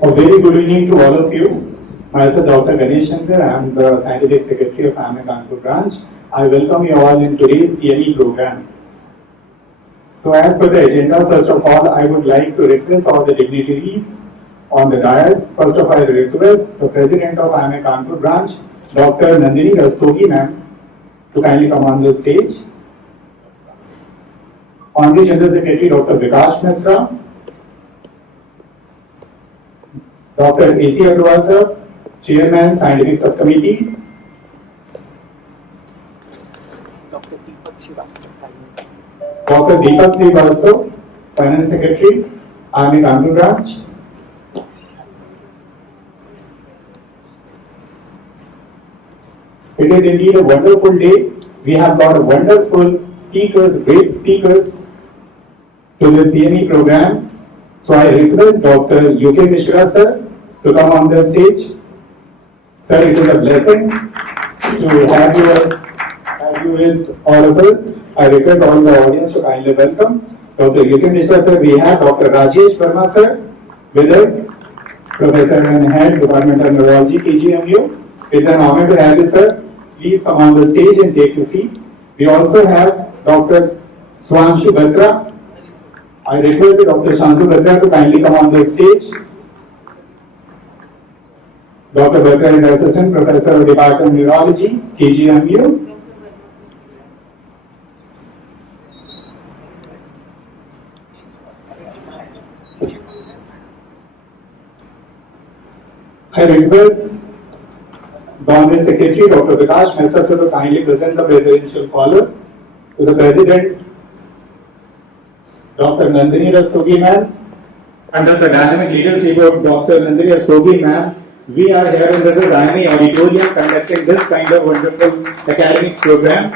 A very good evening to all of you. Myself, Dr. Ganesh Shankar. I am the Scientific Secretary of IMA Kanpur branch. I welcome you all in today's CME program. So as per the agenda, first of all, I would like to request all the dignitaries on the dais. First of all, I request the President of IMA Kanpur branch, Dr. Nandini Rastogi ma'am, to kindly come on the stage. Honorary General Secretary, Dr. Vikas Misra, Dr. A.C. Agrawal sir, Chairman, Scientific Subcommittee. Dr. Deepak Srivastava, Finance Secretary, IMA Kanpur branch. It is indeed a wonderful day. We have got wonderful speakers, great speakers to the CME program. So I request Dr. U.K. Mishra sir to come on the stage. Sir, it is a blessing to have you with all of us. I request all the audience to kindly welcome Dr. U.K. Mishra sir. We have Dr. Rajesh Verma sir with us, Professor and Head, Department of Neurology, KGMU. It's an honor to have you, sir. Please come on the stage and take a seat. We also have Dr. Swanshu Batra. I request Dr. Swanshu Batra to kindly come on the stage. Dr. Batra is Assistant Professor of Department of Neurology, KGMU. I request the Honorary Secretary, Dr. Vikas Misra, to kindly present the presidential caller to the President, Dr. Nandini Rastogi ma'am. Under the dynamic leadership of Dr. Nandini Rastogi ma'am, we are here in this IMA auditorium conducting this kind of wonderful academic programs.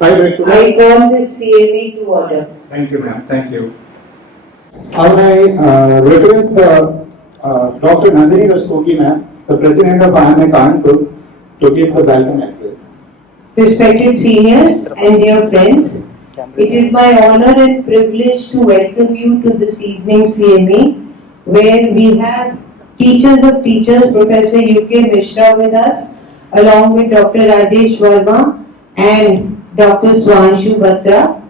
I call this CME to order. Thank you, ma'am. Thank you. I request Dr. Nandini Rastogi ma'am, the President of IMA Kanpur, to give the welcome address. Respected seniors and dear friends, it is my honor and privilege to welcome you to this evening's CME, where we have teachers of teachers, Professor U.K. Mishra with us, along with Dr. Rajesh Verma and Dr. Swanshu Batra.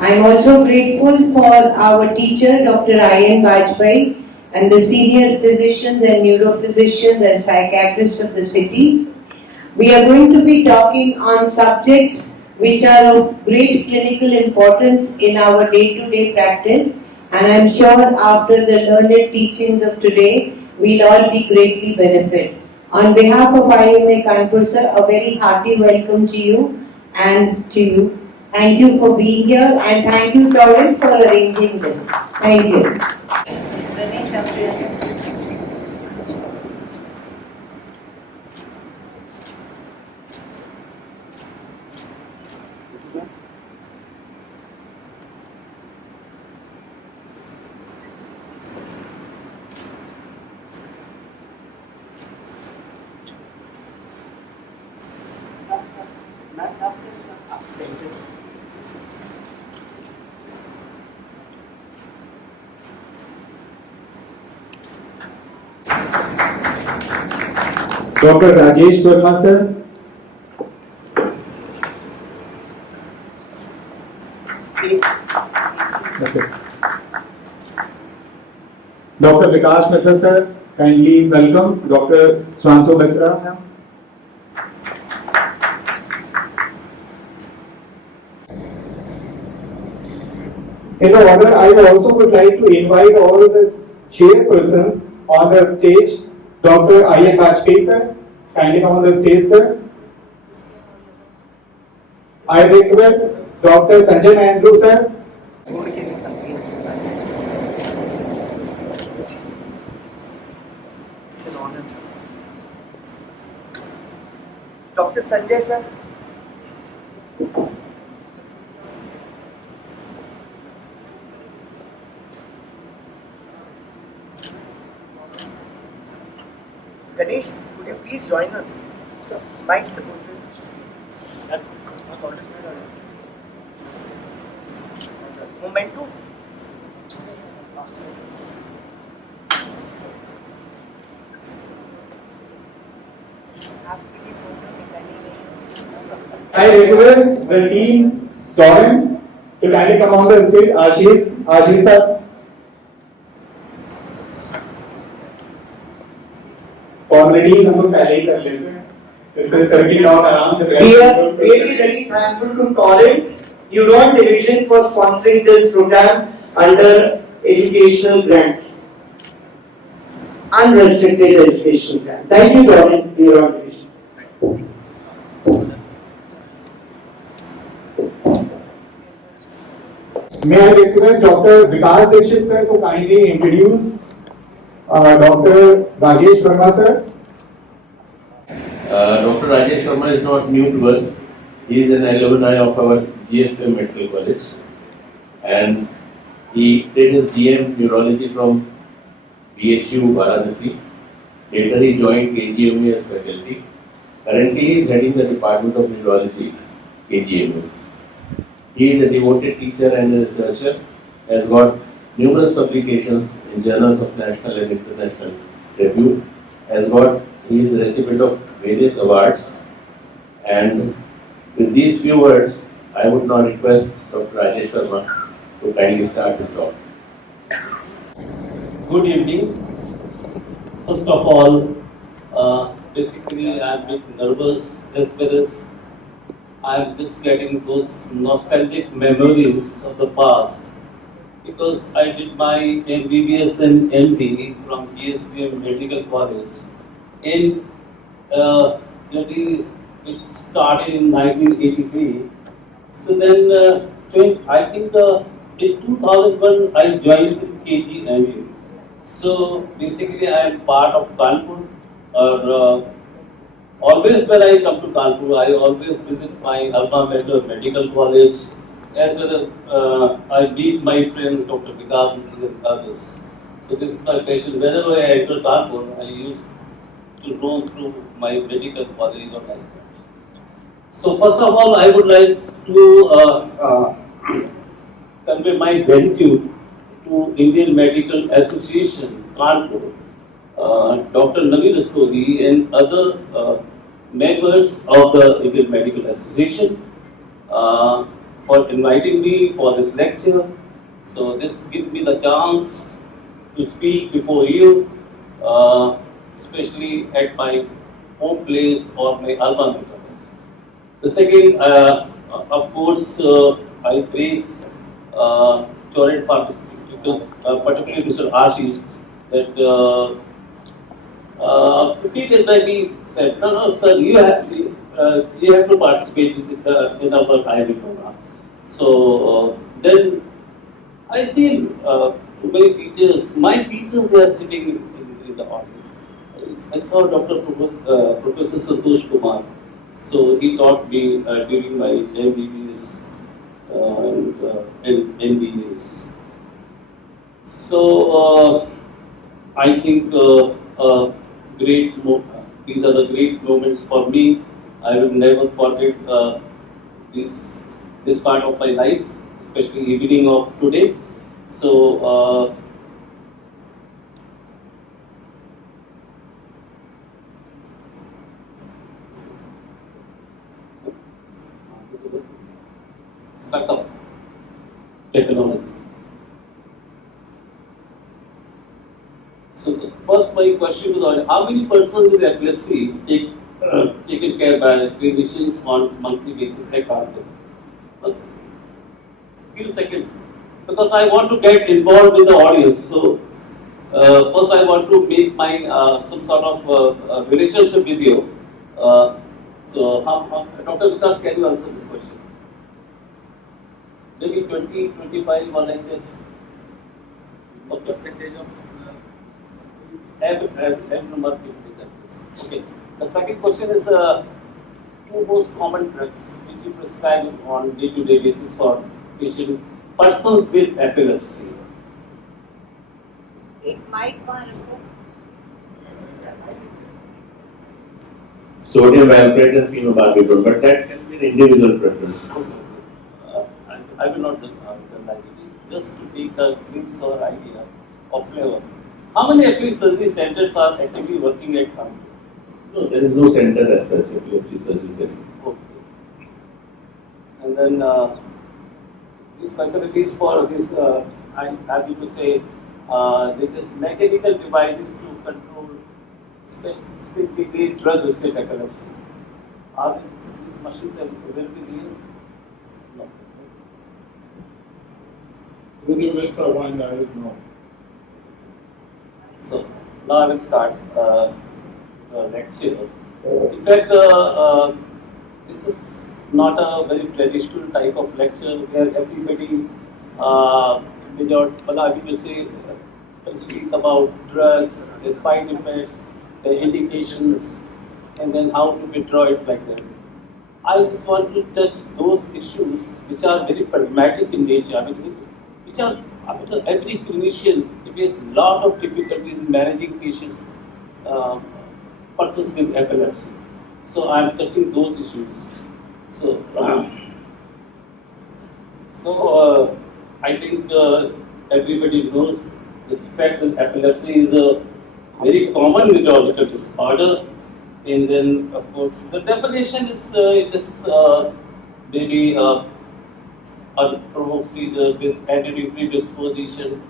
I am also grateful for our teacher, Dr. I.N. Bajpai, and the senior physicians and neurophysicians and psychiatrists of the city. We are going to be talking on subjects which are of great clinical importance in our day-to-day practice, and I am sure after the learned teachings of today, we'll all be greatly benefit. On behalf of IMA Kanpur sir, a very hearty welcome to you and to you. Thank you for being here, and thank you, Torrent, for arranging this. Thank you. Dr. Rajesh Verma sir. Okay. Dr. Vikas Misra sir, kindly welcome. Dr. Swanshu Batra. In the order, I also would like to invite all the chairpersons on the stage. Dr. I.N. Bajpai sir, kindly come on the stage, sir. I request Dr. Sanjay Mahendru sir. It's an honor, sir. Dr. Sanjay sir. Ganesh, could you please join us? Sir, mic's supposed to be. movement too. I request the team join to kindly come on the stage. Ashish sir. Formalities हम लोग पहले ही कर लेते हैं. इससे circuit और आराम से. We are really very thankful to College Neuron Division for sponsoring this program under educational grants. Unrestricted education grant. Thank you, College Neuron Division. May I request Dr. Vikas Dixit sir to kindly introduce Dr. Rajesh Verma sir. Dr. Rajesh Verma is not new to us. He is an alumni of our GSM Medical College and he did his DM Neurology from BHU Varanasi. Later he joined KGME as faculty. Currently he is heading the Department of Neurology, KGME. He is a devoted teacher and a researcher, has got numerous publications in journals of national and international repute, he is a recipient of various awards, and with these few words, I would now request Dr. Rajesh Verma to kindly start his talk. Good evening. First of all, basically I am a bit nervous as well as I am just getting those nostalgic memories of the past because I did my MBBS and MD from GSBM Medical College in it started in 1983. So then I think in 2001 I joined with KGME. So basically I am part of Kanpur. Always when I come to Kanpur, I always visit my alma mater medical college, as well as I meet my friend Dr. Vikas and others. So this is my passion. Whenever I enter Kanpur, I used to roam through my medical college or like that. So first of all, I would like to convey my gratitude to Indian Medical Association, Kanpur, Dr. Naveed Astodi and other members of the Indian Medical Association for inviting me for this lecture. So this gives me the chance to speak before you, especially at my home place or my alma mater. The second, of course, I praise Torrent Pharmaceuticals, particularly Mr. Ashish, that 15 days back he said, no, sir, you have to participate in our IMA program. So then I see many teachers, my teachers, they are sitting in the audience. I saw Professor Santosh Kumar. So he taught me during my MBBS and MBAs. So I think these are the great moments for me. I will never forget this part of my life, especially evening of today. So stuck up technology. So first my question was, how many persons with epilepsy taken care by clinicians on monthly basis at Kanpur? Just few seconds, because I want to get involved with the audience. So first I want to make my some sort of relationship with you. So Dr. Vikas, can you answer this question? Maybe 20, 25 or like that. What percentage of every number of people? Okay. The second question is two most common drugs which you prescribe on day-to-day basis for persons with epilepsy. Sodium valproate and phenobarbital, but that can be an individual preference. I will not deny it. just to take a glimpse or idea of flavor. How many epilepsy surgery centers are actively working at Kanpur? No, there is no center as such, epilepsy surgery center. Okay. And then these facilities for this, I'm happy to say, there is mechanical devices to control specifically drug-resistant epilepsy. Are these machines available here? No. With your best of one, I don't know. So now I will start lecture. In fact, this is not a very traditional type of lecture where everybody, without I will say, speak about drugs, the side effects, the indications, and then how to withdraw it like that. I just want to touch those issues which are very pragmatic in nature. I mean, which are every clinician faces a lot of difficulties in managing patients, persons with epilepsy. So I am touching those issues. So, I think everybody knows this fact that epilepsy is a very common neurological disorder. And then, of course, the definition is it is maybe unprovoked seizure with hereditary predisposition,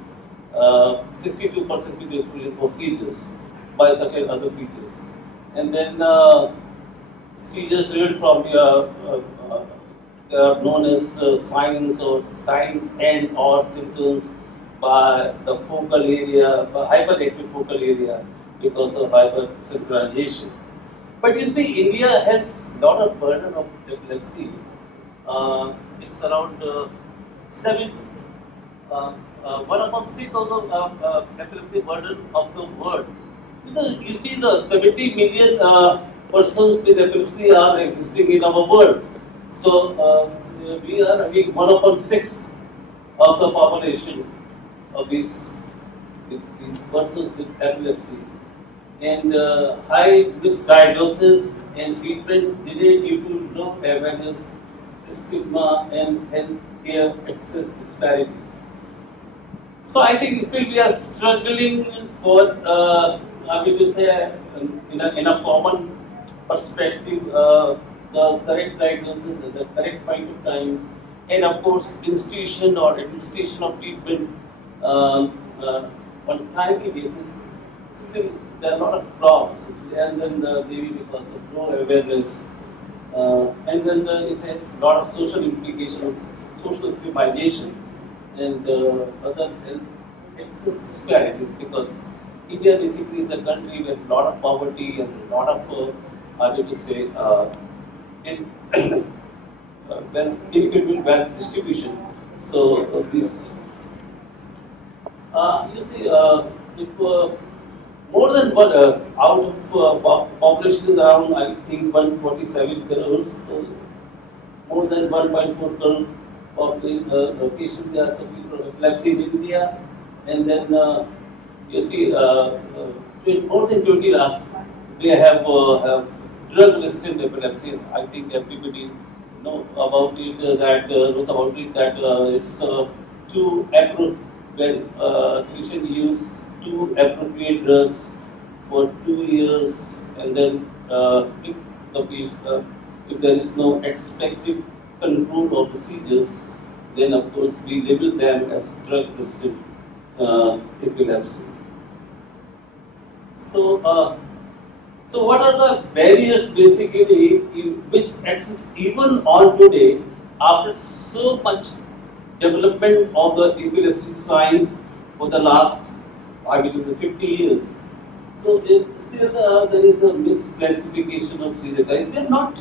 62% predisposition for seizures by certain other features. And then seizures resulted from they are known as signs and or symptoms by the focal area, hyperactive focal area because of hypersynchronization. But you see, India has a lot of burden of epilepsy. It's around 1/6 of the epilepsy burden of the world. Because you see, the 70 million persons with epilepsy are existing in our world. So we are having 1/6 of the population of these persons with epilepsy. And high misdiagnosis and treatment delay due to low awareness, stigma, and healthcare access disparities. So I think still we are struggling for, I will say, in a common perspective, the correct diagnosis at the correct point of time, and of course institution or administration of treatment on timely basis. Still, there are a lot of problems, and then maybe because of low awareness, and then it has a lot of social implications, social stigmatization, and other health disparities, because India basically is a country with a lot of poverty and a lot of, I will say, inequitable wealth distribution. So this, you see, if more than one out of population is around, I think, 147 crores, more than 1.4 crore population there are some people with epilepsy in India, and then you see more than 20 lakhs they have drug-resistant epilepsy. I think everybody knows about it. That it's too appropriate when clinicians use two appropriate drugs for 2 years, and then if there is no expected control of the seizures, then of course we label them as drug-resistant epilepsy. So what are the barriers basically which exist even on today after so much development of the epilepsy science for the last, I will say, 50 years? So still there is a misclassification of seizure. We are not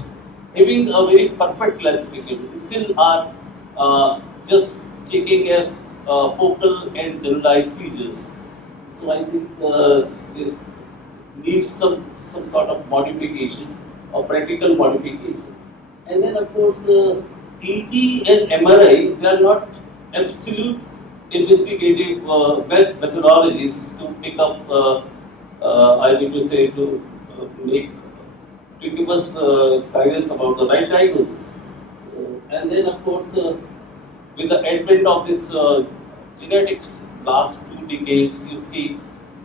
having a very perfect classification. We still are just taking as focal and generalized seizures. So I think this needs some sort of modification or practical modification. And then of course EG and MRI, they are not absolute investigative methodologies to pick up, I will say, to give us guidance about the right diagnosis. And then of course with the advent of this genetics last 2 decades, you see,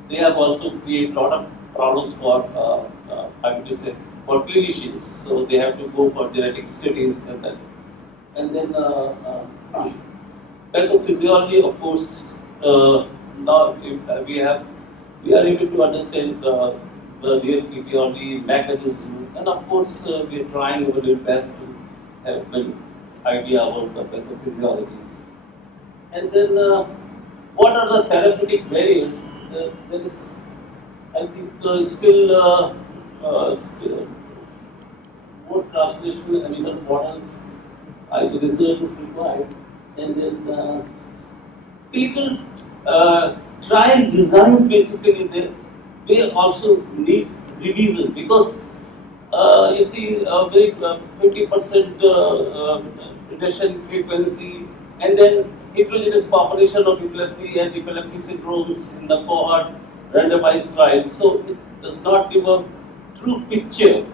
they have also created a lot of problems for, I would say, for clinicians. So they have to go for genetic studies and then. And then pathophysiology, of course, now we are able to understand the real etiology mechanism, and of course we are trying our little best to have an idea about the pathophysiology. And then what are the therapeutic barriers? There is, I think, still more translational animal models. Research is required, and then people trial designs basically they also need revision because you see a very 50% reduction in frequency, and then heterogeneous population of epilepsy and epilepsy syndromes in the cohort randomized trials. So it does not give a true picture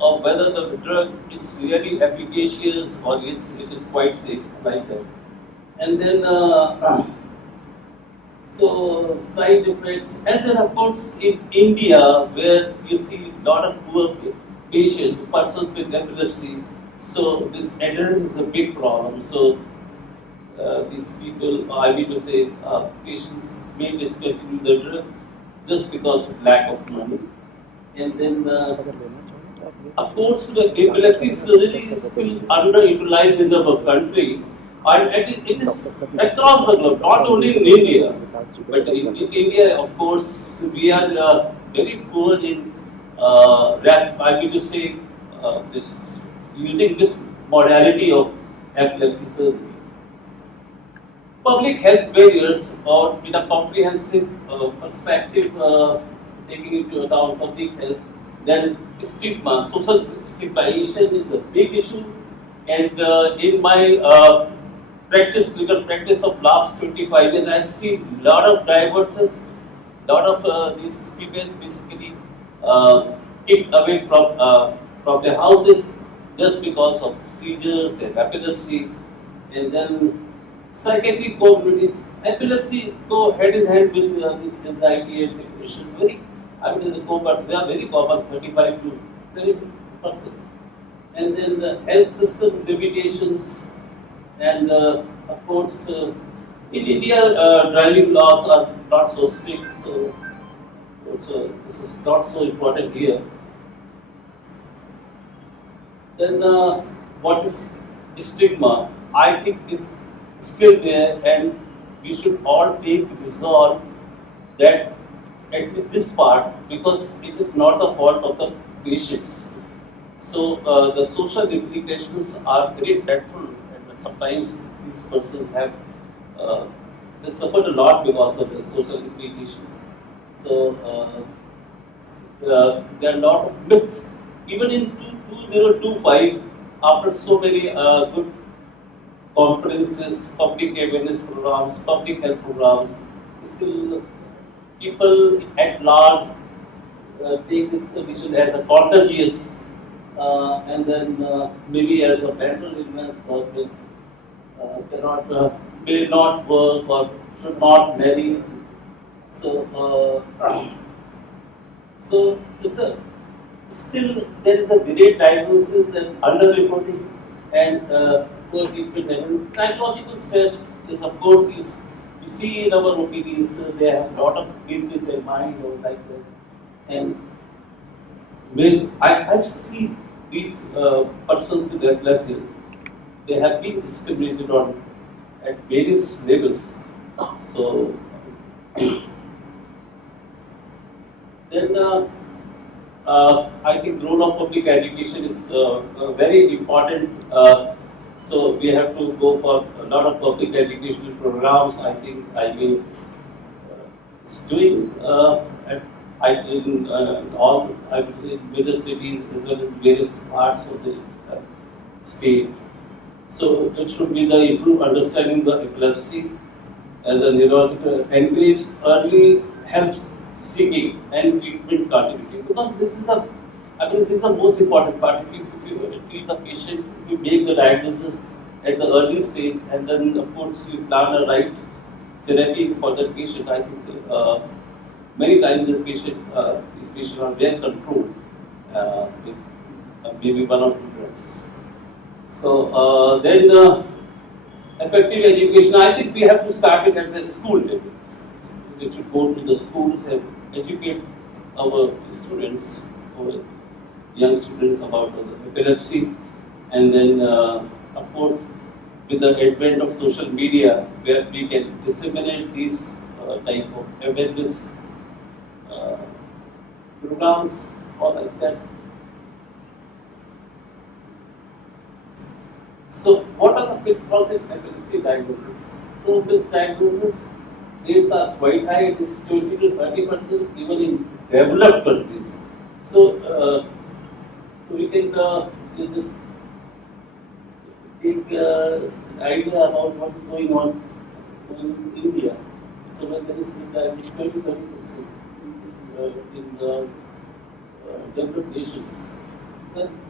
of whether the drug is really efficacious or it is quite safe like that. And then so side effects, and then of course in India where you see a lot of poor persons with epilepsy, so this adherence is a big problem. So these people, I mean to say, patients may discontinue the drug just because of lack of money. And then of course the epilepsy surgery is still underutilized in our country. And it is across the globe, not only in India, but in India, of course, we are very poor in I mean to say, this using this modality of epilepsy surgery. Public health barriers, or in a comprehensive perspective, taking into account public health, then stigma, social stigmatization is a big issue, and in my clinical practice of last 25 years, I have seen a lot of divorces, lot of these females basically kicked away from their houses just because of seizures and epilepsy, and then psychiatric comorbidities. Epilepsy go hand in hand with this anxiety and depression. They are very common, 35 to 70%. And then the health system limitations. And of course, in India, driving laws are not so strict, so this is not so important here. Then, what is stigma? I think it's still there, and we should all take resolve that at this part, because it is not the fault of the patients. So the social implications are very dreadful. Sometimes these persons have they suffered a lot because of the social implications. So there are a lot of myths. Even in 2025, after so many good conferences, public awareness programs, public health programs, still people at large take this condition as a contagious, and then maybe as a mental illness or may not work or should not marry. So, so it's a still there is a great diagnosis and underreporting and poor treatment level. Psychological stress is of course you see in our OPDs they have a lot of guilt in their mind or like that. And I've seen these persons with epilepsy. They have been discriminated on at various levels. So then I think role of public education is very important. So we have to go for a lot of public educational programs. I think IMA is doing in all major cities as well as various parts of the state. So it should be the improved understanding the epilepsy as a neurological encourage early help seeking and treatment continuity, because this is the most important part. If you treat the patient, if you make the diagnosis at the early stage, and then of course you plan a right therapy for the patient. I think many times the patient, these patients are well controlled with maybe one or two drugs. So then effective education, I think we have to start it at the school level. We should go to the schools and educate our students, our young students about epilepsy, and then of course with the advent of social media, where we can disseminate these type of awareness programs or like that. So, what are the pitfalls in epilepsy diagnosis? So, this diagnosis rates are quite high. It is 20 to 30% even in developed countries. So, we can just take idea about what is going on in India. So, when there is misdiagnosis, 20-30% in the developed nations.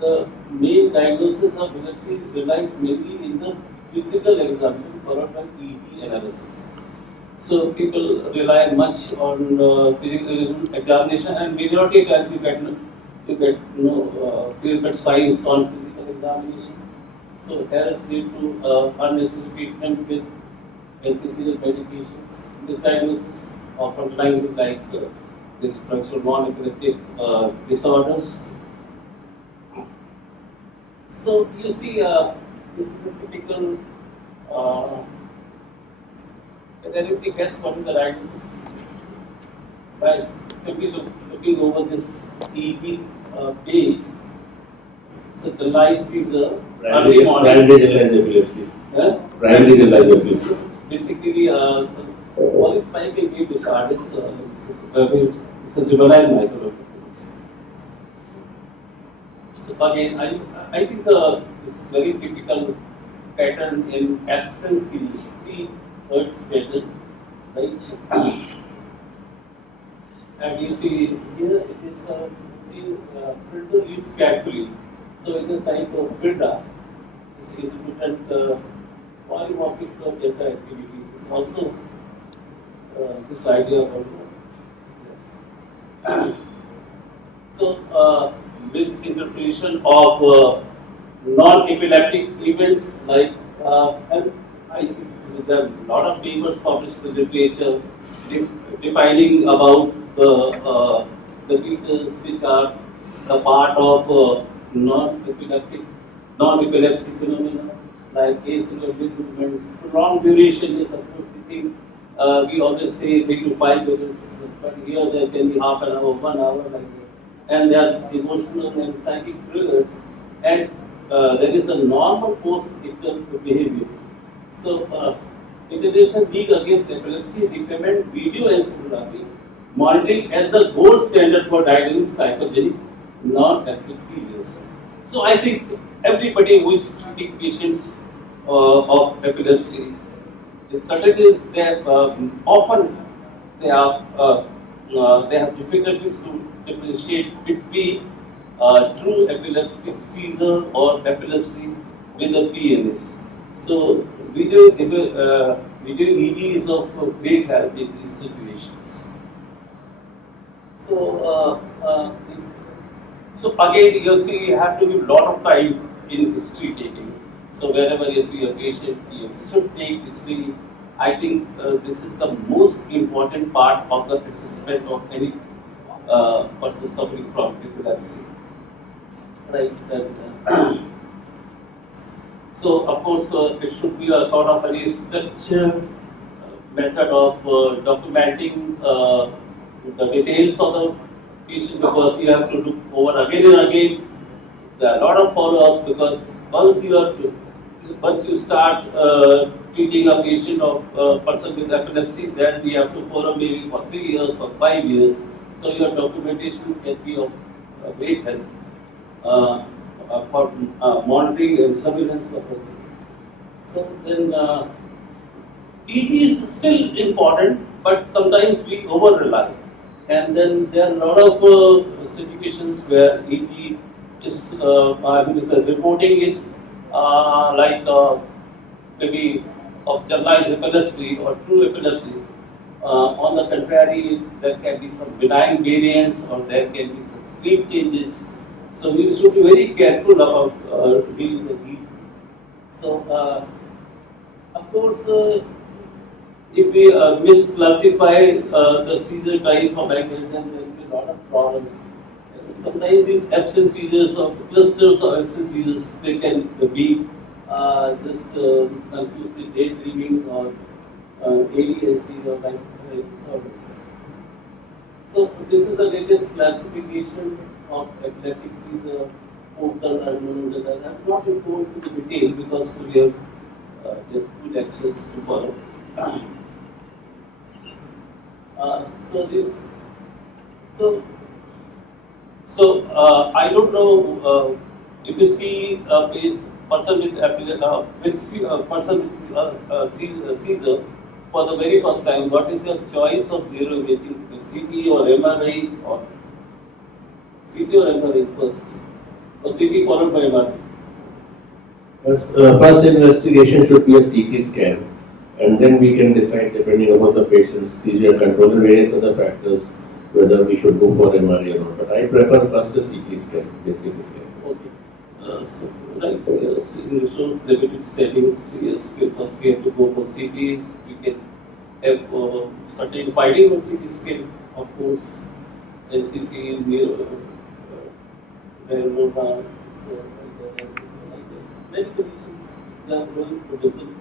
The main diagnosis of epilepsy relies mainly in the physical examination followed by EEG analysis. So people rely much on physical examination, and majority times you get clear-cut signs on physical examination. So errors lead to unnecessary treatment with anti-seizure medications. Misdiagnosis often linked with this drugs or non-epileptic disorders. So you see, this is a typical identity guess what is the diagnosis by simply looking over this EEG page. So generalized seizure, early morning. Primary generalized epilepsy. Primary generalized epilepsy. Basically, polyspike disorder is it's a juvenile microepilepsy. So again, I think this is very typical pattern in absence series, 3 hertz pattern, right? And you see here it is a filter leads carefully. So it is a type of filter. This intermittent polymorphic delta activity is also this idea about. So misinterpretation of non-epileptic events like and I think there are a lot of papers published in the literature defining about the features which are a part of non-epilepsy phenomena like asymmetric movements. Long duration is of course we think we always say 3 to 5 minutes, but here there can be half an hour, 1 hour like that. And there are emotional and psychic triggers, and there is a normal post-ictal behavior. So, International League Against Epilepsy recommend video encephalography monitoring as the gold standard for diagnosing psychogenic non-epileptic seizures. So, I think everybody who is treating patients of epilepsy, certainly they often they have difficulties to differentiate between true epileptic seizure or epilepsy with a PNS. So video EEG is of great help in these situations. So again, you see, you have to give a lot of time in history taking. So wherever you see a patient, you should take history. I think this is the most important part of the assessment of any person suffering from epilepsy. Right. So of course, it should be a sort of a structured method of documenting the details of the patient, because you have to look over again and again. There are a lot of follow-ups, because once you start treating a patient of person with epilepsy, then we have to follow maybe for 3 years, for 5 years. So your documentation can be of great help for monitoring and surveillance purposes. So then EEG is still important, but sometimes we over-rely. And then there are a lot of situations where EEG is, the reporting is maybe of generalized epilepsy or true epilepsy. On the contrary, there can be some benign variants or there can be some sleep changes. So we should be very careful about dealing with these. So, of course, if we misclassify the seizure type of migraine, then there will be a lot of problems. Sometimes these absent seizures or clusters of absent seizures, they can be just confused with daydreaming or ADHD or like disorders. So this is the latest classification of epileptic seizure, focal and non-focal. I'm not going to go into the detail because we have the 2 lectures to follow. I don't know if you see a person with seizure for the very first time. What is your choice of neuroimaging? CT or MRI or CT or MRI first, or CT followed by MRI? First investigation should be a CT scan, and then we can decide, depending upon the patient's seizure control and various other factors, whether we should go for MRI or not. But I prefer first a CT scan, basic scan. Okay. Yes, in so limited settings, yes, first we have to go for CT. We can have certain finding on CT scan, of course, NCC, Verma, so many conditions they are going to different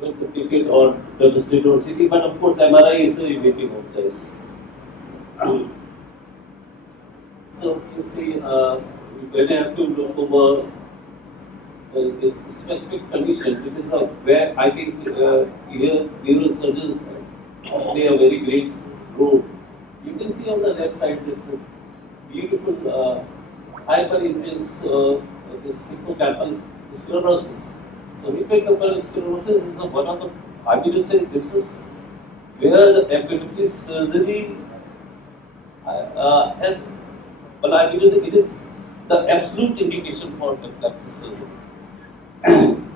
replicated or demonstrated on CT, but of course MRI is the imaging of this. So you see, when I have to look over this specific condition, it is where I think here neurosurgeons play a very great role. You can see on the left side there's a beautiful hyperintense this hippocampal sclerosis. So hippocampal sclerosis is one of the, I will say this is where the epilepsy surgery has, but I will say it is the absolute indication for epilepsy surgery.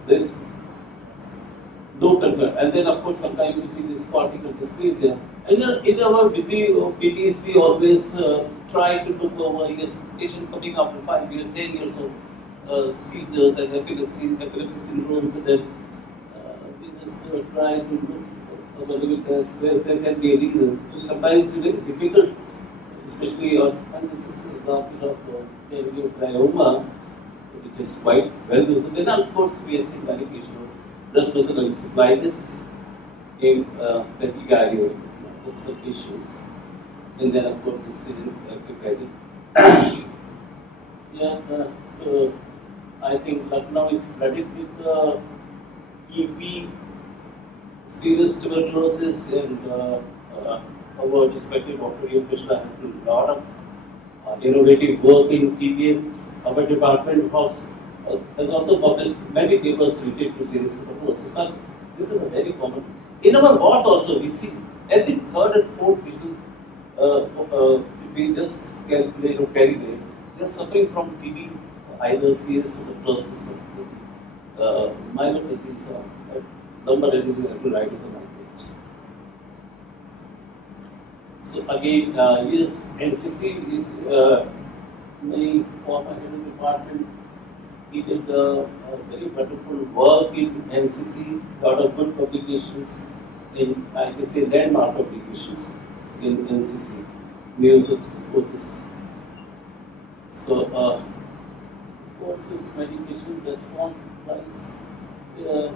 This no concern. And then of course sometimes you see this cortical dysplasia. And in our busy PTs we always try to look over, yes, patient coming after 5 years, 10 years of seizures and epilepsy syndromes, and then we just try to look over where there can be a reason. Sometimes it's very difficult, especially and this is an example of glioma, which is quite well used. Then of course we have seen medication of respiratory encephalitis in tachycardia observations, and then of course this is tachycardia. Yeah, so I think Lucknow is flooded with EP, serious tuberculosis, and our respected Dr. M. Krishna has done a lot of innovative work in TBM. Our department has also published many papers related to serious tuberculosis. But this is a very common. In our wards also, we see every third and fourth people, we just calculate or calculate, they are suffering from TB, either serious tuberculosis or minor disease or number that is to write in the language. So again, yes, NCC is my former head of department. He did very wonderful work in NCC, lot of good publications in, I can say, landmark publications in NCC, neurosis. So, of course, its medication response price, there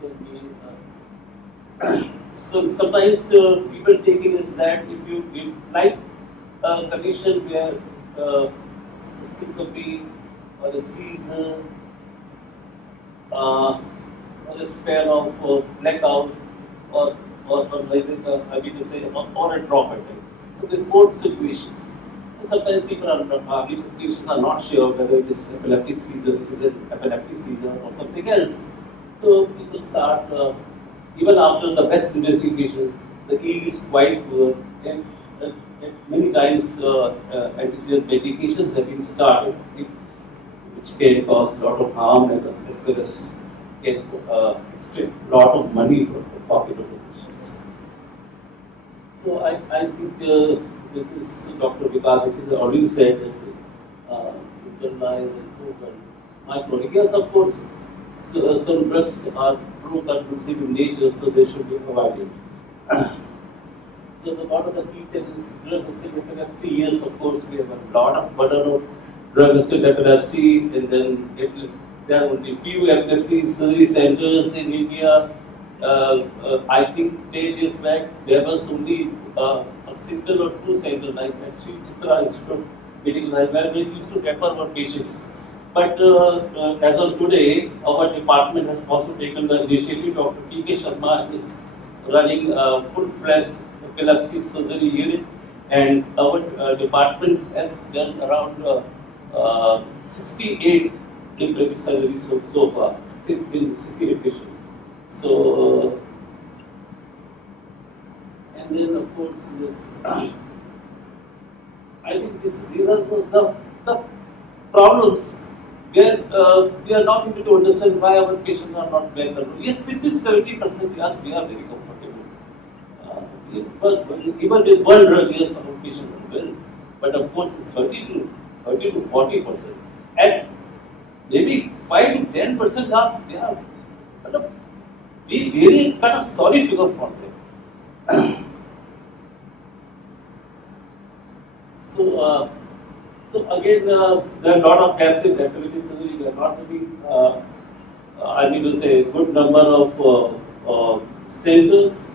can be. So sometimes people take it as that if you like a condition where syncope or a seizure or a spell of blackout or like I mean to say or a drop attack. So there are 4 situations. And sometimes people patients are not sure whether it is epileptic seizure, it is an epileptic seizure or something else. So people start even after the best investigation, the yield is quite poor, and many times anti-seizure medications have been started, which can cause a lot of harm as well as get extract lot of money from the pocket of the patients. So I think this is Dr. Vikas has already said that internalize and proven micronic. Yes, of course, some drugs are pro-convulsive in nature, so they should be avoided. So the part of the key thing is drug-assisted epilepsy. Yes, of course, we have a lot of burden of drug-assisted epilepsy, and then there are only few epilepsy surgery centers in India. I think 10 years back there was only a single or two centers like at Sri Chitra Institute, where we used to refer our patients. But as of today, our department has also taken the initiative. Dr. T.K. Sharma is running a full-fledged epilepsy surgery unit, and our department has done around 68 epilepsy surgeries so far, 68 patients. So, and then of course, this, I think these are the problems where we are not able to understand why our patients are not well controlled. Yes, 60-70%, yes, we are very comfortable. But even with one drug, yes, our patients are well. But of course, 30 to 40%, and maybe 5 to 10% are they are. But we really kind of sorry figure for them. So again, there are a lot of gaps in activity surgery. There are not really, I mean to say, good number of centers,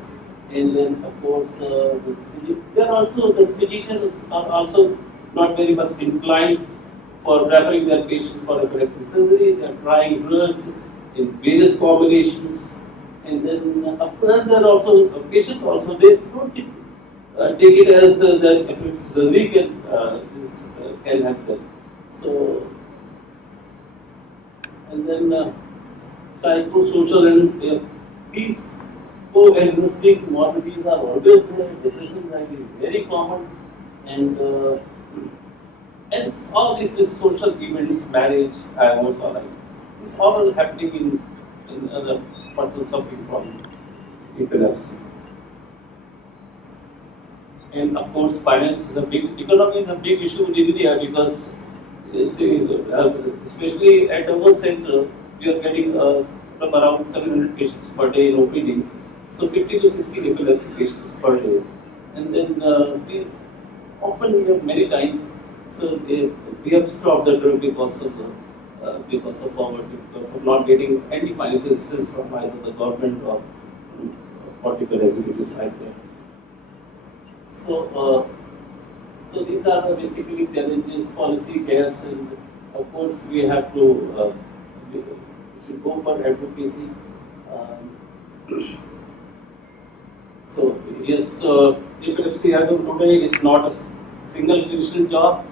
and then of course, there are also the physicians are also not very much inclined for referring their patients for epilepsy surgery. They are trying drugs in various combinations, and then of course there are also patients also they don't take it as that epilepsy surgery can help them. So, and then psychosocial and these coexisting morbidities are always there. Depression is very common, and all these social events, marriage, divorce, all like this, all are happening in other persons suffering from epilepsy. And of course, finance is economy is a big issue in India because, especially at our center, we are getting from around 700 patients per day in OPD, so 50 to 60 epilepsy patients per day. And then we have many times, so we have stopped the drug because of poverty, because of not getting any financial assistance from either the government or particular executives like that. So these are the basically challenges, policy gaps, and of course we have to we should go for advocacy. So yes, epilepsy as of today is not a single clinician job.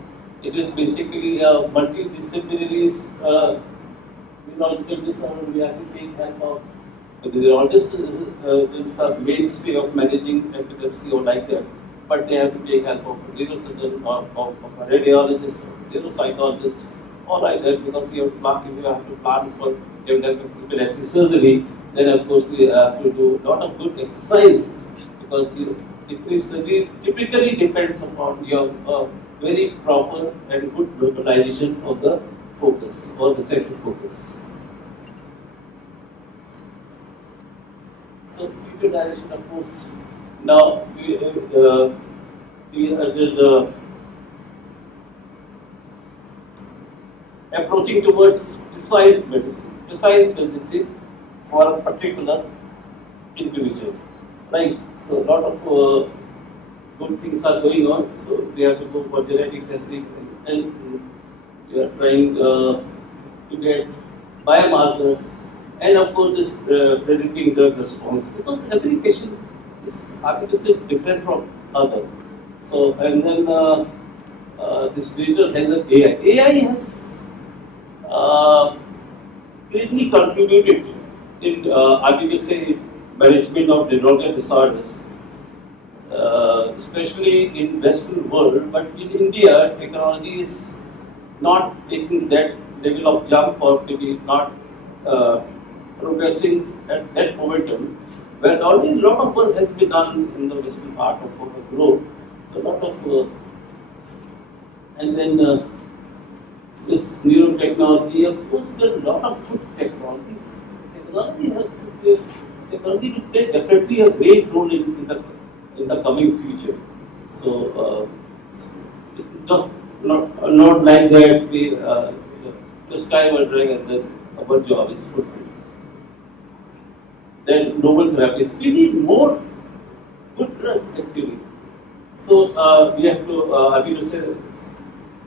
It is basically a multidisciplinary neurological disorder. We have to take help of the neurologist is the mainstay of managing epilepsy or like that. But they have to take help of a neurosurgeon or of a radiologist, or neuropsychologist, or like that, because you have to plan for epilepsy surgery. Then of course you have to do a lot of good exercise, because epilepsy surgery typically depends upon your very proper and good localization of the focus or the receptive focus. So future direction, of course. Now we are approaching towards precise medicine for a particular individual, right? So a lot of good things are going on. So we have to go for genetic testing, and we are trying to get biomarkers, and of course this predicting drug response, because every patient is different from other. So and then this later has an AI. AI has greatly contributed in management of neurological disorders, especially in Western world. But in India, technology is not taking that level of jump, or maybe not progressing at that momentum, where already a lot of work has been done in the western part of the globe. So a lot of and then this neurotechnology, of course, there are a lot of good technologies. Technology will play definitely a great role in the coming future. So it's just not like that we prescribe a drug and then our job is fulfilled. Then novel therapies. We need more good drugs actually. So we have to, I mean to say,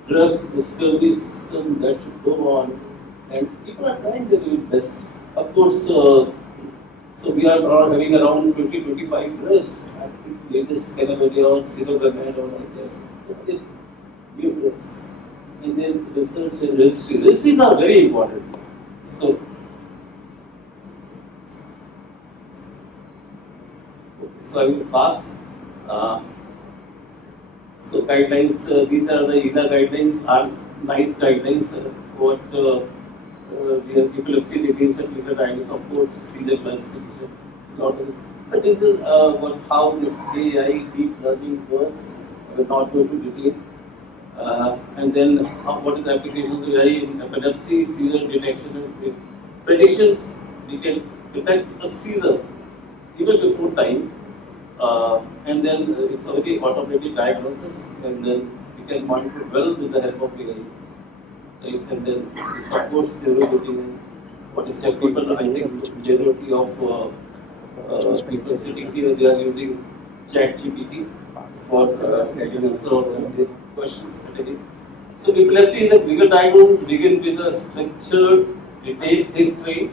drugs discovery system that should go on, and people are trying their very best. Of course, so we are having around 20-25 drugs. I think latest cannabidiol, cinnamon, or like that. New drugs. And then research and registry. Registries are very important. So I will fast. So guidelines, these are the IMA guidelines, are nice guidelines. What the epilepsy remains and clinical diagnosis, of course, seizure classification, lot of this. But this is how this AI deep learning works. I will not go into detail. And then what is the application of the AI in epilepsy, seizure detection and predictions. We can detect a seizure even before time. And then it's already automated diagnosis, and then we can monitor well with the help of AI. Right? And then it supports neurology. What is that? People, I think, majority of people sitting here, they are using ChatGPT for getting answer on the questions. So epilepsy is a bigger diagnosis, begin with a structured, detailed history.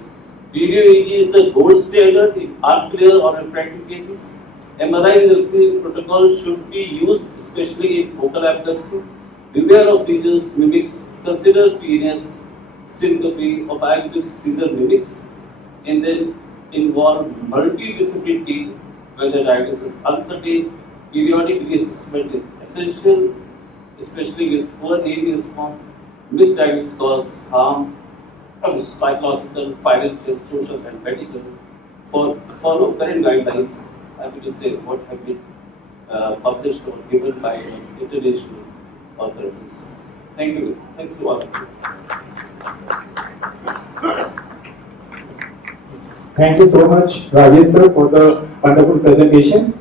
Video EEG is the gold standard in unclear or refractory cases. MRI protocol should be used, especially in focal epilepsy. Beware of seizures, mimics, consider PNS, syncope, or active seizure mimics, and then involve multidisciplinary team where the diagnosis is uncertain. Periodic reassessment is essential, especially with poor AV response. Misdiagnosis causes harm from psychological, financial, social, and medical. For follow current guidelines, I will just say what have been published or given by international authorities. Thank you. Thanks to all of you. Thank you so much, Rajesh sir, for the wonderful presentation.